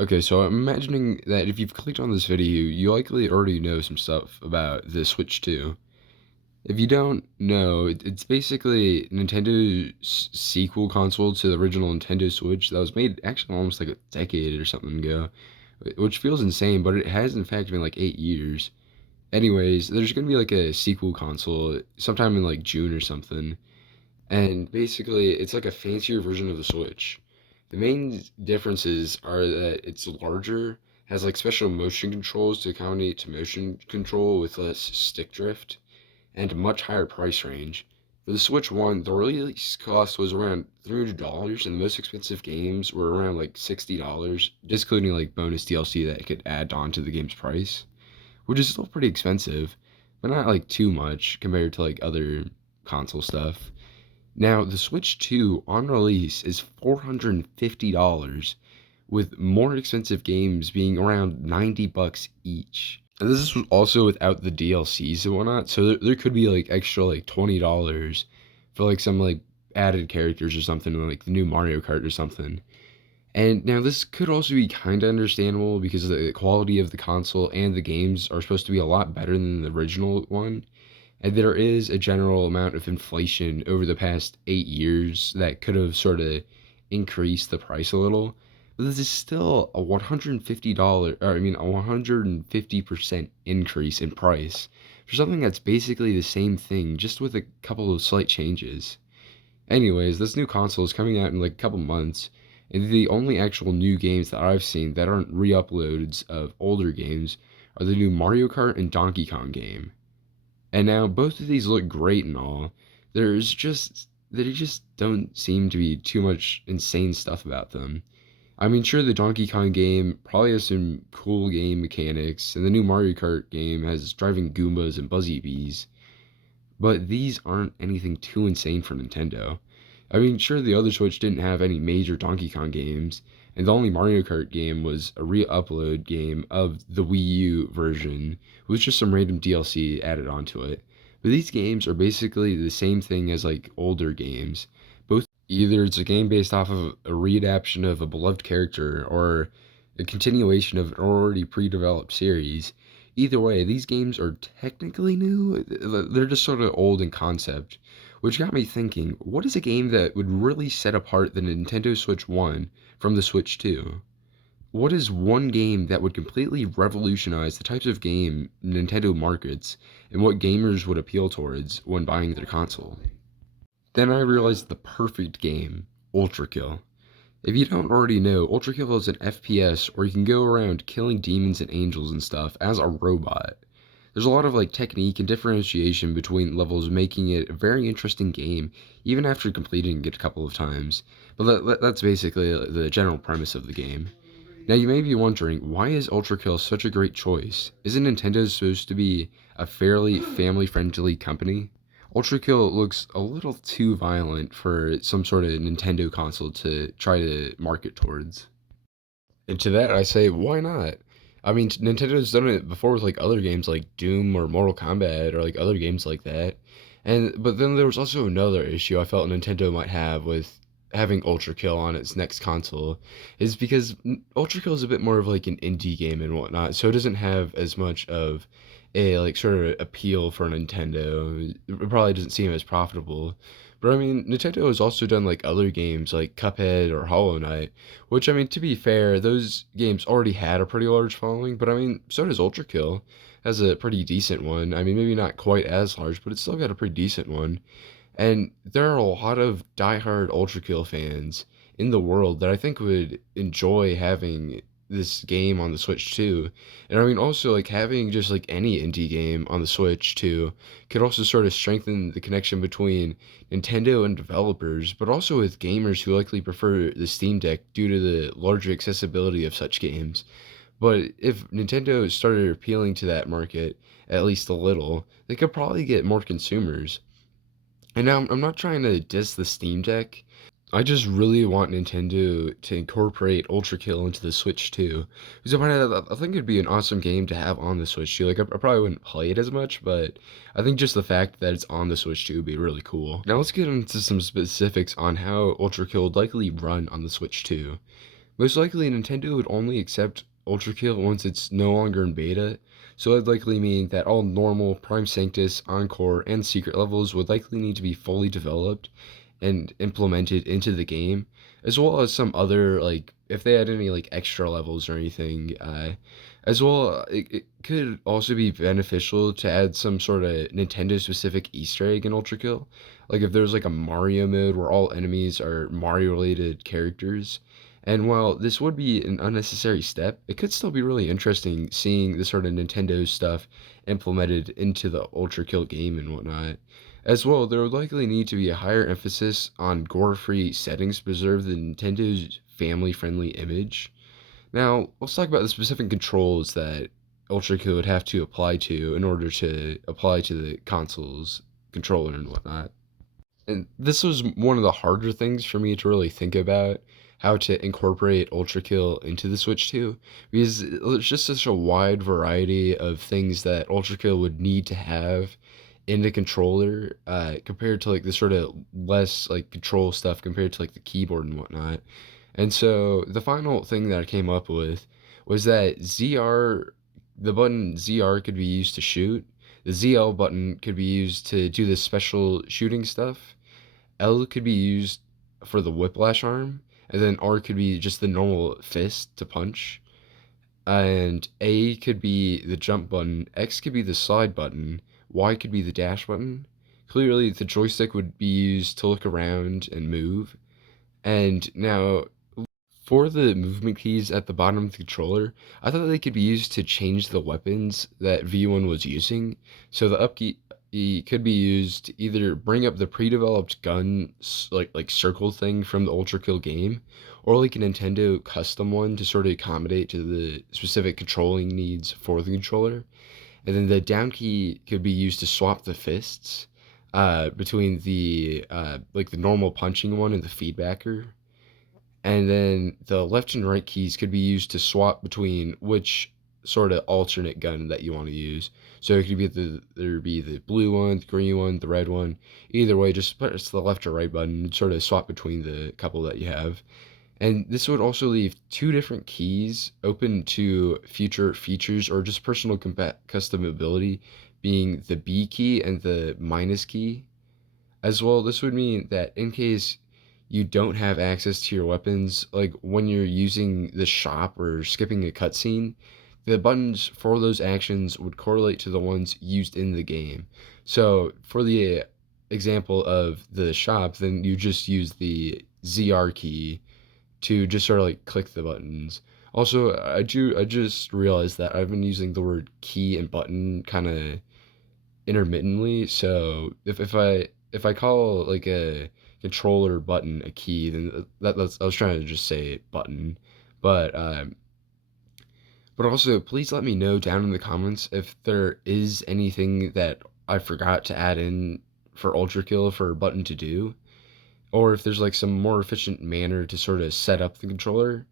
Okay, so I'm imagining that if you've clicked on this video, you likely already know some stuff about the Switch 2. If you don't know, it's basically Nintendo's sequel console to the original Nintendo Switch that was made actually almost like a decade or something ago, which feels insane, but it has in fact been like 8 years. Anyways, there's gonna be like a sequel console sometime in like June or something. And basically, it's like a fancier version of the Switch. The main differences are that it's larger, has like special motion controls to accommodate to motion control with less stick drift, and a much higher price range. For the Switch 1, the release cost was around $300, and the most expensive games were around like $60, just including like bonus DLC that it could add on to the game's price, which is still pretty expensive, but not like too much compared to like other console stuff. Now, the Switch 2 on release is $450, with more expensive games being around 90 bucks each. And this is also without the DLCs and whatnot, so there could be like extra like $20 for like some like added characters or something, like the new Mario Kart or something. And now this could also be kind of understandable because the quality of the console and the games are supposed to be a lot better than the original one. And there is a general amount of inflation over the past 8 years that could have sort of increased the price a little. But this is still a $150, or I mean, a 150% increase in price for something that's basically the same thing, just with a couple of slight changes. Anyways, this new console is coming out in like a couple months, and the only actual new games that I've seen that aren't re-uploads of older games are the new Mario Kart and Donkey Kong game. And now both of these look great and all. There just don't seem to be too much insane stuff about them. I mean, sure, the Donkey Kong game probably has some cool game mechanics, and the new Mario Kart game has driving Goombas and Buzzy Bees, but these aren't anything too insane for Nintendo. I mean, sure, the other Switch didn't have any major Donkey Kong games, and the only Mario Kart game was a re-upload game of the Wii U version with just some random DLC added onto it. But these games are basically the same thing as like older games. Both either it's a game based off of a readaptation of a beloved character or a continuation of an already pre-developed series. Either way, these games are technically new. They're just sort of old in concept, which got me thinking, what is a game that would really set apart the Nintendo Switch 1 from the Switch 2? What is one game that would completely revolutionize the types of game Nintendo markets and what gamers would appeal towards when buying their console? Then I realized the perfect game, ULTRAKILL. If you don't already know, ULTRAKILL is an FPS where you can go around killing demons and angels and stuff as a robot. There's a lot of like technique and differentiation between levels, making it a very interesting game, even after completing it a couple of times. But that's basically the general premise of the game. Now you may be wondering, why is ULTRAKILL such a great choice? Isn't Nintendo supposed to be a fairly family-friendly company? ULTRAKILL looks a little too violent for some sort of Nintendo console to try to market towards. And to that I say, why not? I mean, Nintendo's done it before with like other games like Doom or Mortal Kombat or like other games like that. And but then there was also another issue I felt Nintendo might have with having ULTRAKILL on its next console is because ULTRAKILL is a bit more of like an indie game and whatnot, so it doesn't have as much of a like sort of appeal for Nintendo. It probably doesn't seem as profitable. But I mean, Nintendo has also done like other games like Cuphead or Hollow Knight, which I mean, to be fair, those games already had a pretty large following, but I mean, so does ULTRAKILL. Has a pretty decent one. I mean, maybe not quite as large, but it's still got a pretty decent one. And there are a lot of diehard ULTRAKILL fans in the world that I think would enjoy having this game on the Switch too. And I mean, also like having just like any indie game on the Switch too could also sort of strengthen the connection between Nintendo and developers, but also with gamers who likely prefer the Steam Deck due to the larger accessibility of such games. But if Nintendo started appealing to that market at least a little, they could probably get more consumers. And now I'm not trying to diss the Steam Deck. I just really want Nintendo to incorporate ULTRAKILL into the Switch too. Because I think it'd be an awesome game to have on the Switch too. Like I probably wouldn't play it as much, but I think just the fact that it's on the Switch too would be really cool. Now let's get into some specifics on how ULTRAKILL would likely run on the Switch too. Most likely, Nintendo would only accept ULTRAKILL once it's no longer in beta, so that'd likely mean that all normal, Prime Sanctus, Encore, and Secret levels would likely need to be fully developed and implemented into the game, as well as some other, like, if they had any, like, extra levels or anything, as well, it could also be beneficial to add some sort of Nintendo-specific Easter egg in ULTRAKILL. Like, if there's, like, a Mario mode where all enemies are Mario-related characters, and while this would be an unnecessary step, it could still be really interesting seeing the sort of Nintendo stuff implemented into the ULTRAKILL game and whatnot. As well, there would likely need to be a higher emphasis on gore-free settings to preserve the Nintendo's family-friendly image. Now, let's talk about the specific controls that ULTRAKILL would have to apply to in order to apply to the console's controller and whatnot. And this was one of the harder things for me to really think about how to incorporate ULTRAKILL into the Switch 2 because there's just such a wide variety of things that ULTRAKILL would need to have in the controller compared to like the sort of less like control stuff compared to like the keyboard and whatnot. And so the final thing that I came up with was that the button ZR could be used to shoot. The ZL button could be used to do this special shooting stuff. L could be used for the whiplash arm, and then R could be just the normal fist to punch. And A could be the jump button, X could be the slide button, Y could be the dash button. Clearly, the joystick would be used to look around and move. And now, for the movement keys at the bottom of the controller, I thought they could be used to change the weapons that V1 was using. So the up key could be used to either bring up the pre-developed gun like circle thing from the ULTRAKILL game, or like a Nintendo custom one to sort of accommodate to the specific controlling needs for the controller. And then the down key could be used to swap the fists between the like the normal punching one and the feedbacker, and then the left and right keys could be used to swap between which sort of alternate gun that you want to use. So it could be there'd be the blue one, the green one, the red one. Either way, just press the left or right button, sort of swap between the couple that you have. And this would also leave two different keys open to future features or just personal customability, being the B key and the minus key. As well, this would mean that in case you don't have access to your weapons, like when you're using the shop or skipping a cutscene, the buttons for those actions would correlate to the ones used in the game. So for the example of the shop, then you just use the ZR key to just sort of like click the buttons. Also, I just realized that I've been using the word key and button kind of intermittently. So if I call like a controller button a key, then that's I was trying to just say button, but also please let me know down in the comments if there is anything that I forgot to add in for ULTRAKILL for a button to do, or if there's like some more efficient manner to sort of set up the controller.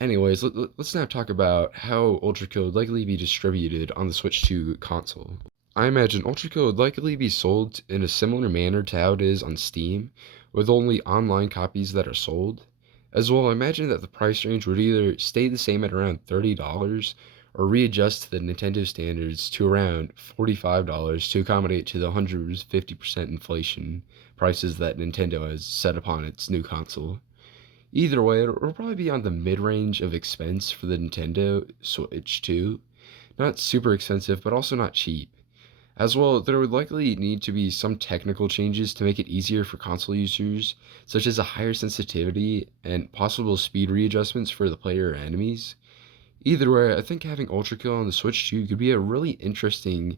Anyways, let's now talk about how ULTRAKILL would likely be distributed on the Switch 2 console. I imagine ULTRAKILL would likely be sold in a similar manner to how it is on Steam, with only online copies that are sold. As well, I imagine that the price range would either stay the same at around $30 or readjust to the Nintendo standards to around $45 to accommodate to the 150% inflation prices that Nintendo has set upon its new console. Either way, it'll probably be on the mid-range of expense for the Nintendo Switch 2. Not super expensive, but also not cheap. As well, there would likely need to be some technical changes to make it easier for console users, such as a higher sensitivity and possible speed readjustments for the player or enemies. Either way, I think having ULTRAKILL on the Switch 2 could be a really interesting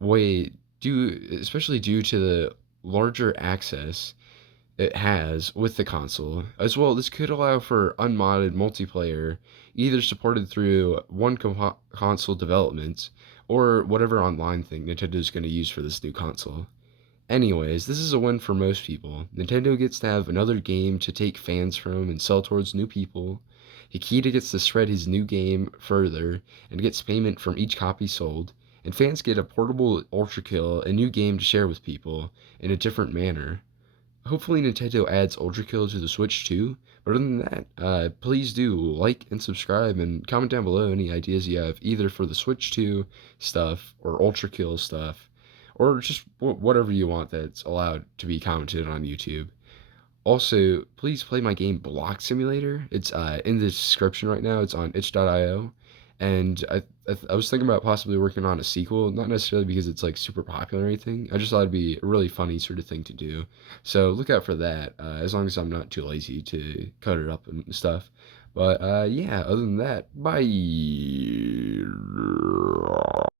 way, especially due to the larger access it has with the console. As well, this could allow for unmodded multiplayer, either supported through one console development or whatever online thing Nintendo's going to use for this new console. Anyways, this is a win for most people. Nintendo gets to have another game to take fans from and sell towards new people. Hikita gets to spread his new game further and gets payment from each copy sold. And fans get a portable ULTRAKILL, a new game to share with people in a different manner. hopefully Nintendo adds ULTRAKILL to the Switch too. But other than that, please do like and subscribe and comment down below any ideas you have, either for the Switch 2 stuff or ULTRAKILL stuff, or just whatever you want that's allowed to be commented on YouTube. Also, please play my game Block Simulator. It's in the description right now. It's on itch.io. And I was thinking about possibly working on a sequel, not necessarily because it's like super popular or anything. I just thought it'd be a really funny sort of thing to do. So look out for that, as long as I'm not too lazy to cut it up and stuff. But yeah, other than that, bye.